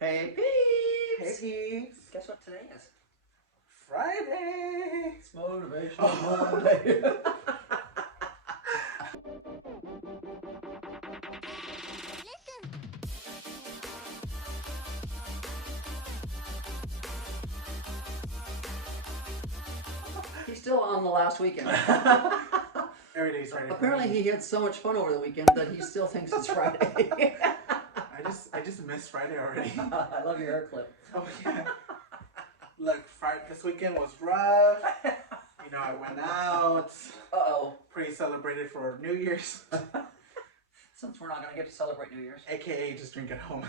Hey peeps! Hey peeps! Guess what today is? Friday! It's Motivational Monday. He's still on the last weekend. Every day's Friday. Apparently he had so much fun over the weekend that he still thinks it's Friday. I just missed Friday already. I love your hair clip. Oh yeah. Look, this weekend was rough. You know, I went out. Uh-oh. Pre-celebrated for New Year's. Since we're not going to get to celebrate New Year's. AKA just drink at home.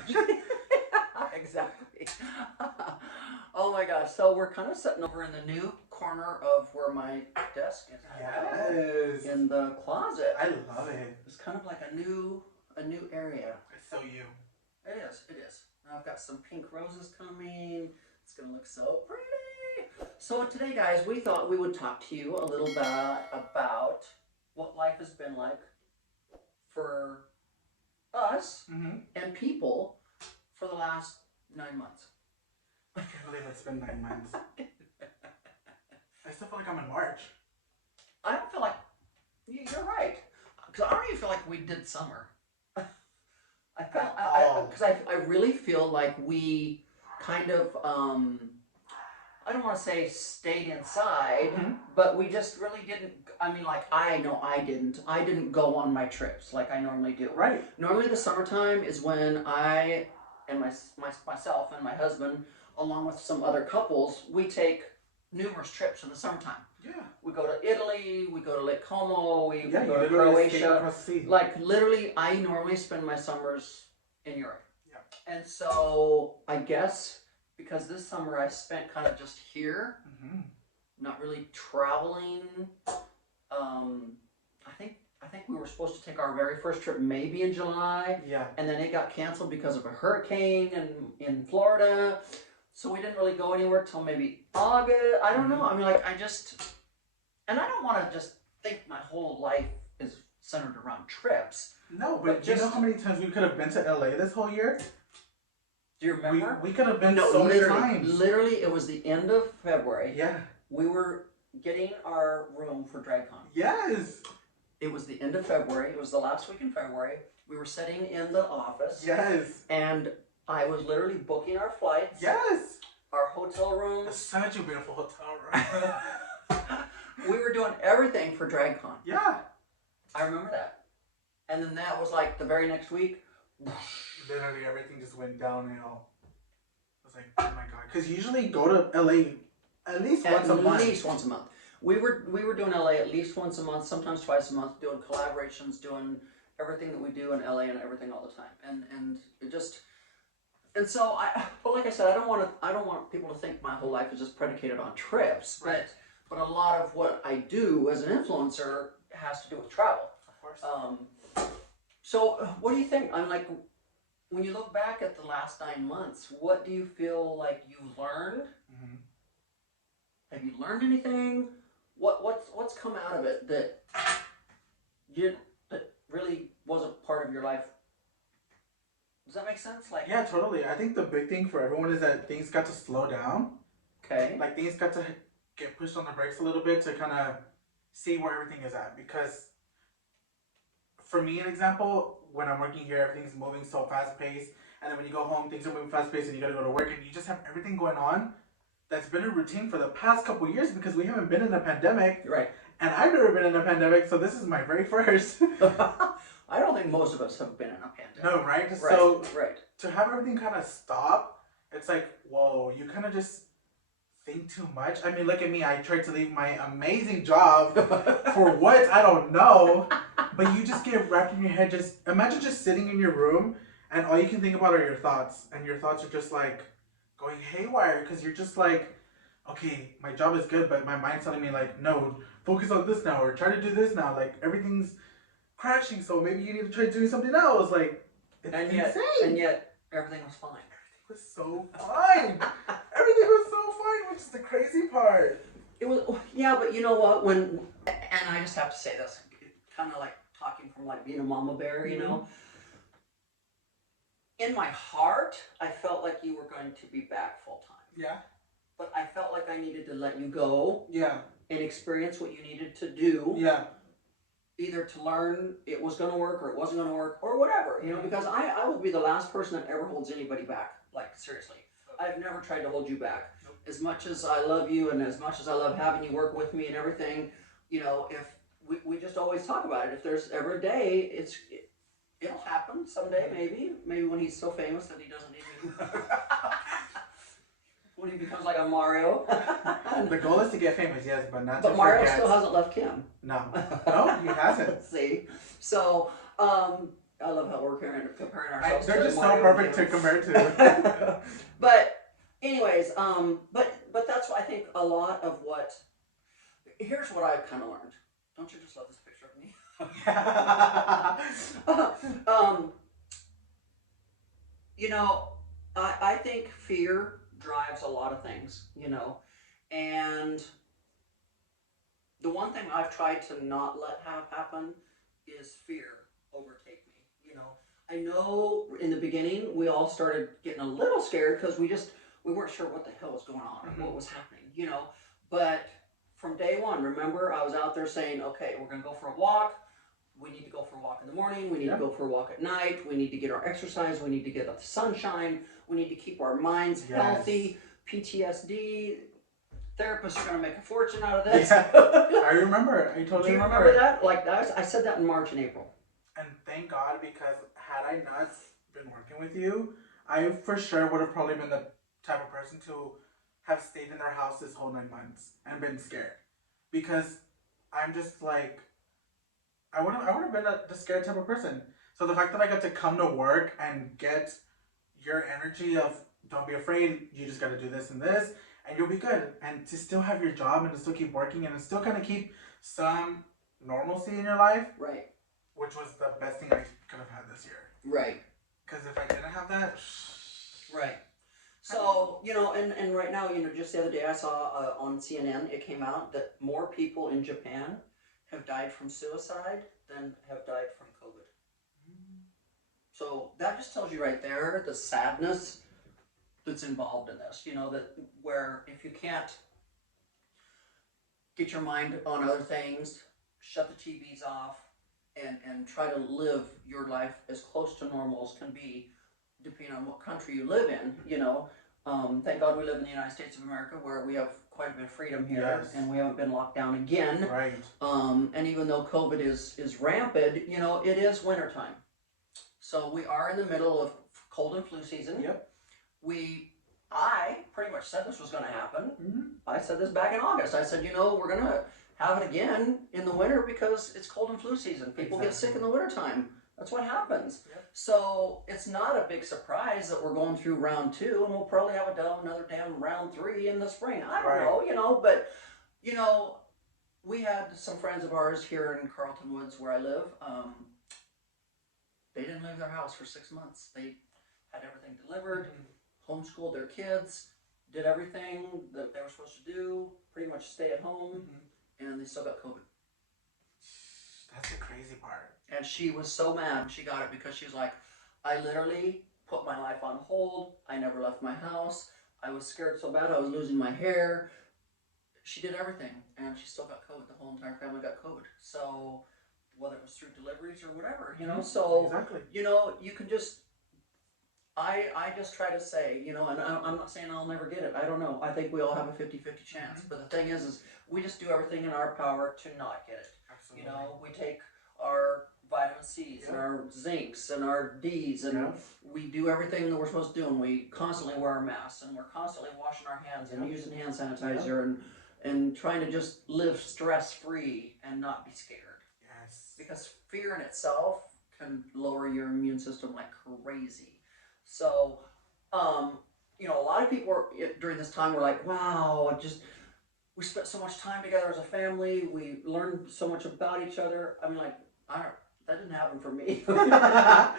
Exactly. Oh my gosh. So we're kind of sitting over in the new corner of where my desk is. Yes. In the closet. I love it. It's kind of like a new area. It's so you. It is. Now I've got some pink roses coming. It's going to look so pretty. So today, guys, we thought we would talk to you a little bit about what life has been like for us and people for the last 9 months. I can't believe it's been 9 months. I still feel like I'm in March. I don't feel like... You're right. Because I don't even feel like we did summer. I really feel like we kind of, I don't want to say stayed inside, but we just really didn't. I mean, like, I know I didn't go on my trips like I normally do. Right. Normally the summertime is when I and myself and my husband, along with some other couples, we take numerous trips in the summertime. Yeah. We go to Italy, we go to Lake Como, we go to Croatia. Like, literally, I normally spend my summers in Europe. Yeah. And so, I guess, because this summer I spent kind of just here, not really traveling. I think we were supposed to take our very first trip maybe in July. Yeah. And then it got canceled because of a hurricane in Florida. So we didn't really go anywhere till maybe August. I don't know. I mean, like, and I don't want to just think my whole life is centered around trips. No, but you know how many times we could have been to LA this whole year? Do you remember? We could have been so many times. Literally, it was the end of February. Yeah. We were getting our room for DragCon. Yes. It was the end of February. It was the last week in February. We were sitting in the office. Yes. And I was literally booking our flights. Yes. Our hotel rooms. It's such a beautiful hotel room. We were doing everything for DragCon. Yeah. I remember that. And then that was like the very next week. Literally everything just went downhill. I was like, oh my god. Because usually go to LA at least once a month. At least once a month. We were doing LA at least once a month, sometimes twice a month, doing collaborations, doing everything that we do in LA and everything all the time. And it just... And so, but like I said, I don't want people to think my whole life is just predicated on trips. Right. But a lot of what I do as an influencer has to do with travel. Of course. So what do you think? I'm like, when you look back at the last 9 months, what do you feel like you learned? Have you learned anything? What's come out of it that really wasn't part of your life? Does that make sense? Like, yeah, totally. I think the big thing for everyone is that things got to slow down. Okay. Like, things got to get pushed on the brakes a little bit to kind of see where everything is at. Because for me, an example, when I'm working here, everything's moving so fast-paced. And then when you go home, things are moving fast-paced and you got to go to work. And you just have everything going on that's been a routine for the past couple of years because we haven't been in a pandemic. Right. And I've never been in a pandemic, so this is my very first. I don't think most of us have been in a pandemic. No, right? Right. So right. To have everything kind of stop, it's like, whoa, you kind of just think too much. I mean, look at me. I tried to leave my amazing job for what? I don't know. But you just get wrapped in your head. Just imagine just sitting in your room and all you can think about are your thoughts. And your thoughts are just like going haywire because you're just like, okay, my job is good, but my mind's telling me like, no, focus on this now or try to do this now. Like everything's crashing, so maybe you need to try doing something else. Like, it's insane. And yet, everything was fine. Everything was so fine. Everything was so fine, which is the crazy part. It was, yeah, but you know what? And I just have to say this, kind of like talking from like being a mama bear, you know. in my heart, I felt like you were going to be back full time. Yeah. But I felt like I needed to let you go. Yeah. And experience what you needed to do. Yeah. Either to learn it was going to work or it wasn't going to work or whatever, you know, because I will be the last person that ever holds anybody back. Like, seriously. I've never tried to hold you back. Nope. As much as I love you and as much as I love having you work with me and everything, you know, if we just always talk about it. If there's ever a day, it'll happen someday, maybe when he's so famous that he doesn't need me. When he becomes like a Mario. The goal is to get famous, yes, but not. But Mario still hasn't left Kim. No, he hasn't. See, so I love how we're comparing ourselves. They're to just Mario so perfect to compare to. But anyways, but that's what I think a lot of what. Here's what I've kind of learned. Don't you just love this picture of me? You know, I think fear drives a lot of things, you know, and the one thing I've tried to not let happen is fear overtake me, you know. I know in the beginning we all started getting a little scared because we weren't sure what the hell was going on or what was happening, you know, but from day one, remember, I was out there saying, okay, we're going to go for a walk. We need to go for a walk in the morning. We need to go for a walk at night. We need to get our exercise. We need to get the sunshine. We need to keep our minds healthy. PTSD. Therapists are going to make a fortune out of this. Yeah. I remember. I totally Do you remember that? Like I said that in March and April. And thank God, because had I not been working with you, I for sure would have probably been the type of person to have stayed in their house this whole 9 months and been scared. Because I'm just like, I would have been the scared type of person. So the fact that I got to come to work and get your energy of don't be afraid, you just got to do this and this, and you'll be good. And to still have your job and to still keep working and to still kind of keep some normalcy in your life. Right. Which was the best thing I could have had this year. Right. Because if I didn't have that. Right. So, you know, and right now, you know, just the other day I saw on CNN, it came out that more people in Japan have died from suicide than have died from COVID. So that just tells you right there the sadness that's involved in this. You know, that where if you can't get your mind on other things, shut the TVs off, and try to live your life as close to normal as can be, depending on what country you live in, you know. Thank God we live in the United States of America where we have quite a bit of freedom here, and we haven't been locked down again. Right. And even though COVID is rampant, you know, it is wintertime. So we are in the middle of cold and flu season. Yep. I pretty much said this was going to happen. Mm-hmm. I said this back in August. I said, you know, we're going to have it again in the winter because it's cold and flu season. People get sick in the wintertime. That's what happens. Yep. So it's not a big surprise that we're going through round 2, and we'll probably have another damn round 3 in the spring. I don't know, you know, but, you know, we had some friends of ours here in Carlton Woods where I live. They didn't leave their house for 6 months. They had everything delivered, homeschooled their kids, did everything that they were supposed to do, pretty much stay at home, and they still got COVID. That's the crazy part. And she was so mad when she got it because she was like, I literally put my life on hold. I never left my house. I was scared so bad I was losing my hair. She did everything, and she still got COVID. The whole entire family got COVID. So whether it was through deliveries or whatever, you know, so, you know, you can just, I just try to say, you know, and I'm not saying I'll never get it. I don't know. I think we all have a 50-50 chance. But the thing is we just do everything in our power to not get it. Absolutely. You know, we take our vitamin C's and our zincs and our D's and we do everything that we're supposed to do, and we constantly wear our masks and we're constantly washing our hands and using hand sanitizer and trying to just live stress-free and not be scared. Yes. Because fear in itself can lower your immune system like crazy. So, you know, a lot of people during this time were like, wow, we spent so much time together as a family. We learned so much about each other. I mean, like, that didn't happen for me. I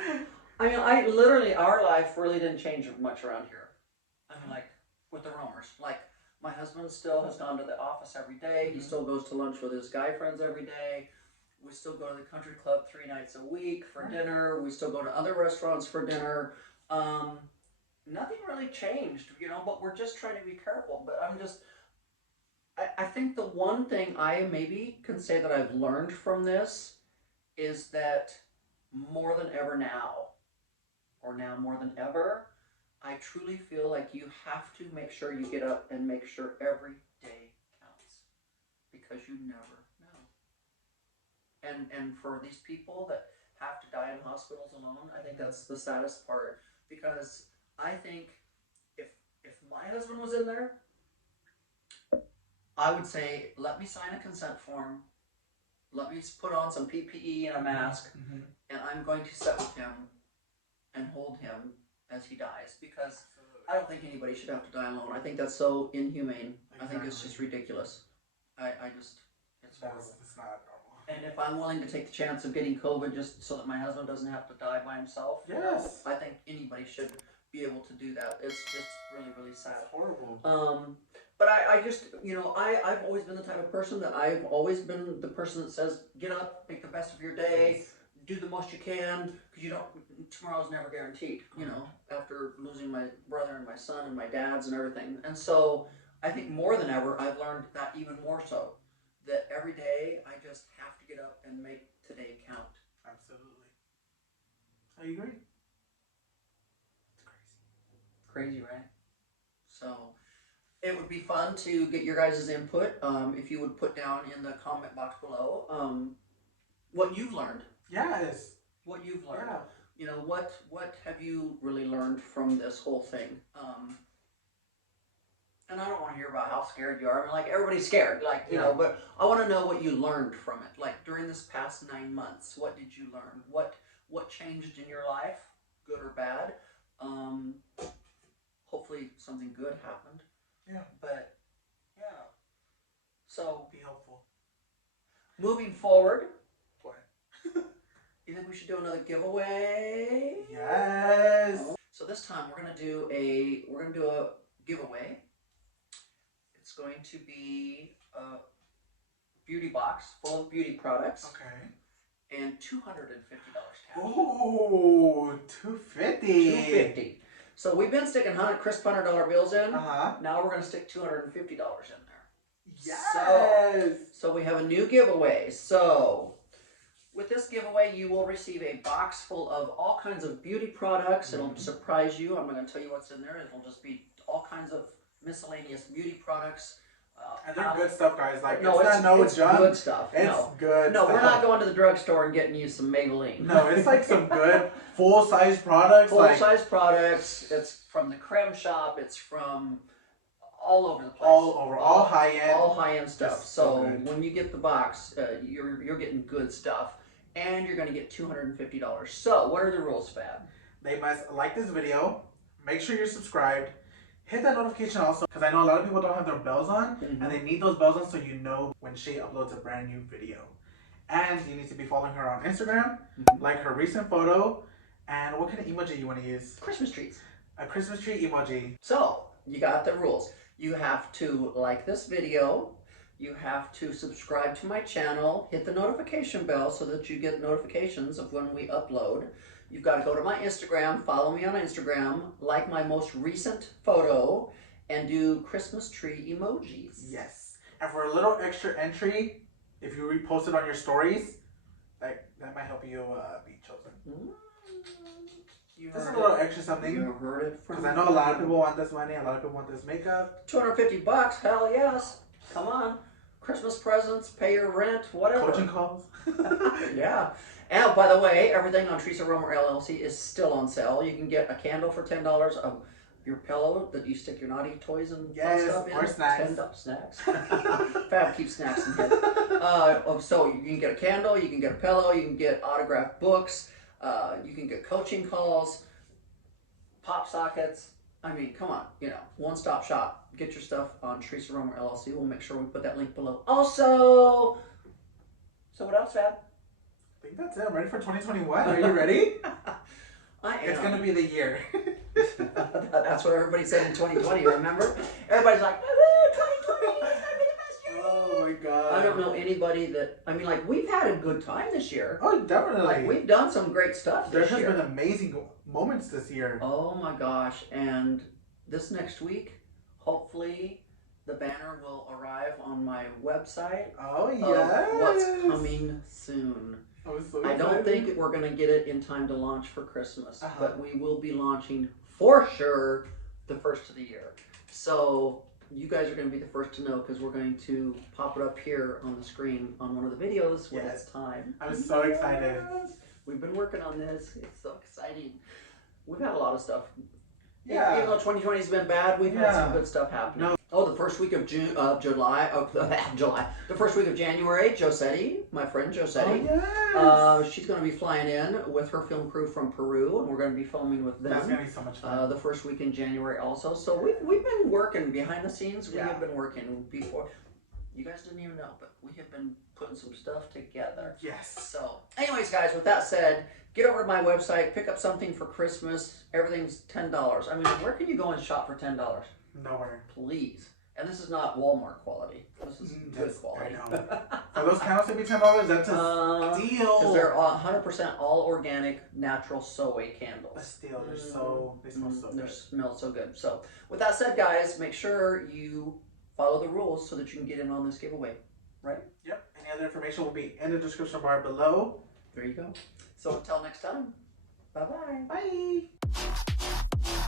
mean, our life really didn't change much around here. I mean, like, with the Roemers. Like, my husband still has gone to the office every day. He still goes to lunch with his guy friends every day. We still go to the country club 3 nights a week for dinner. We still go to other restaurants for dinner. Nothing really changed, but we're just trying to be careful. But I think the one thing I maybe can say that I've learned from this is that more than ever now, or now more than ever, I truly feel like you have to make sure you get up and make sure every day counts, because you never know. And for these people that have to die in hospitals alone, I think that's the saddest part, because I think if my husband was in there, I would say, let me sign a consent form, let me put on some PPE and a mask, and I'm going to sit with him and hold him as he dies, because I don't think anybody should have to die alone. I think that's so inhumane. Exactly. I think it's just ridiculous. It's horrible. It's not normal. And if I'm willing to take the chance of getting COVID just so that my husband doesn't have to die by himself, yes, I think anybody should be able to do that. It's just really, really sad. It's horrible. But I just, I've always been the type of person that I've always been the person that says, get up, make the best of your day, yes, do the most you can, because tomorrow's never guaranteed, after losing my brother and my son and my dad's and everything. And so I think more than ever, I've learned that even more so, that every day I just have to get up and make today count. Absolutely. I agree. It's crazy. Crazy, right? So it would be fun to get your guys' input. If you would put down in the comment box below what you've learned. Yes. What you've learned. Yeah. What have you really learned from this whole thing? And I don't want to hear about how scared you are. I mean, like, everybody's scared, but I want to know what you learned from it. Like, during this past 9 months, what did you learn? What changed in your life, good or bad? Hopefully something good happened. Yeah. But, yeah. So, be helpful. Moving forward. What? You think we should do another giveaway? Yes. So this time we're gonna do a giveaway. It's going to be a beauty box full of beauty products. Okay. And $250 cash. Ooh, $250. So we've been sticking crisp $100 bills in. Now we're gonna stick $250 in there. Yes. So we have a new giveaway. So with this giveaway, you will receive a box full of all kinds of beauty products. It'll surprise you. I'm not going to tell you what's in there. It'll just be all kinds of miscellaneous beauty products. And they're good stuff, guys. Like, it's junk. Good stuff. It's good No, stuff. we're not going to the drugstore and getting you some Maybelline. No, it's like some good full-size products. Full-size products. It's from the Creme Shop. It's from all over the place. All high-end. All high-end stuff. So good. when you get the box, you're getting good stuff. And you're going to get $250. So, what are the rules, Fab? They must like this video, make sure you're subscribed, hit that notification also, because I know a lot of people don't have their bells on, and they need those bells on so you know when Shay uploads a brand new video. And you need to be following her on Instagram, like her recent photo, and what kind of emoji you want to use? Christmas trees. A Christmas tree emoji. So, you got the rules. You have to like this video. You have to subscribe to my channel, hit the notification bell so that you get notifications of when we upload. You've got to go to my Instagram, follow me on Instagram, like my most recent photo, and do Christmas tree emojis. Yes. And for a little extra entry, if you repost it on your stories, that might help you be chosen. Just a little extra something. You heard it from me. Because I know a lot of people want this money, a lot of people want this makeup. $250, hell yes. Come on. Christmas presents, pay your rent, whatever. Coaching calls. Yeah. And by the way, everything on Theresa Roemer LLC is still on sale. You can get a candle for $10, your pillow that you stick your naughty toys and fun stuff in. Or snacks. Snacks. Fab keeps snacks in here. So you can get a candle, you can get a pillow, you can get autographed books, you can get coaching calls, pop sockets. I mean, come on, one-stop shop. Get your stuff on Theresa Roemer LLC. We'll make sure we put that link below. Also, so what else, Fab? I think that's it. I'm ready for 2021. Are you ready? I am. It's going to be the year. That's what everybody said in 2020, remember? Everybody's like, 2020 is going to be the best year. Oh my God. I don't know anybody that, we've had a good time this year. Oh, definitely. We've done some great stuff this year. There has been amazing moments this year. Oh my gosh. And this next week, hopefully, the banner will arrive on my website. Oh, Of yes. what's coming soon. I was so I don't excited. think we're going to get it in time to launch for Christmas, Uh-huh. but we will be launching for sure the first of the year. So you guys are going to be the first to know because we're going to pop it up here on the screen on one of the videos when Yes. it's time. I'm so excited. Yes. We've been working on this. It's so exciting. We've had a lot of stuff. Yeah. Even though 2020 has been bad, we've had some Yeah. good stuff happening. No. Oh, the first week of July. The first week of January, Josetti, my friend Josetti. Oh, yes. She's going to be flying in with her film crew from Peru, and we're going to be filming with That's them going to be so much fun. the first week in January also. So we've been working behind the scenes. We Yeah. have been working before. You guys didn't even know, but we have been putting some stuff together. Yes. So, anyways, guys, with that said, get over to my website, pick up something for Christmas. Everything's $10. I mean, where can you go and shop for $10? Nowhere. Please. And this is not Walmart quality. This is good That's- quality. I know. For those candles to be $10, that's a steal. Because they're 100% all organic, natural soy A candles. steal. They smell so They good. smell so good. So, with that said, guys, make sure you follow the rules so that you can get in on this giveaway. Right? Yep. Any other information will be in the description bar below. There you go. So, until next time, bye-bye. Bye.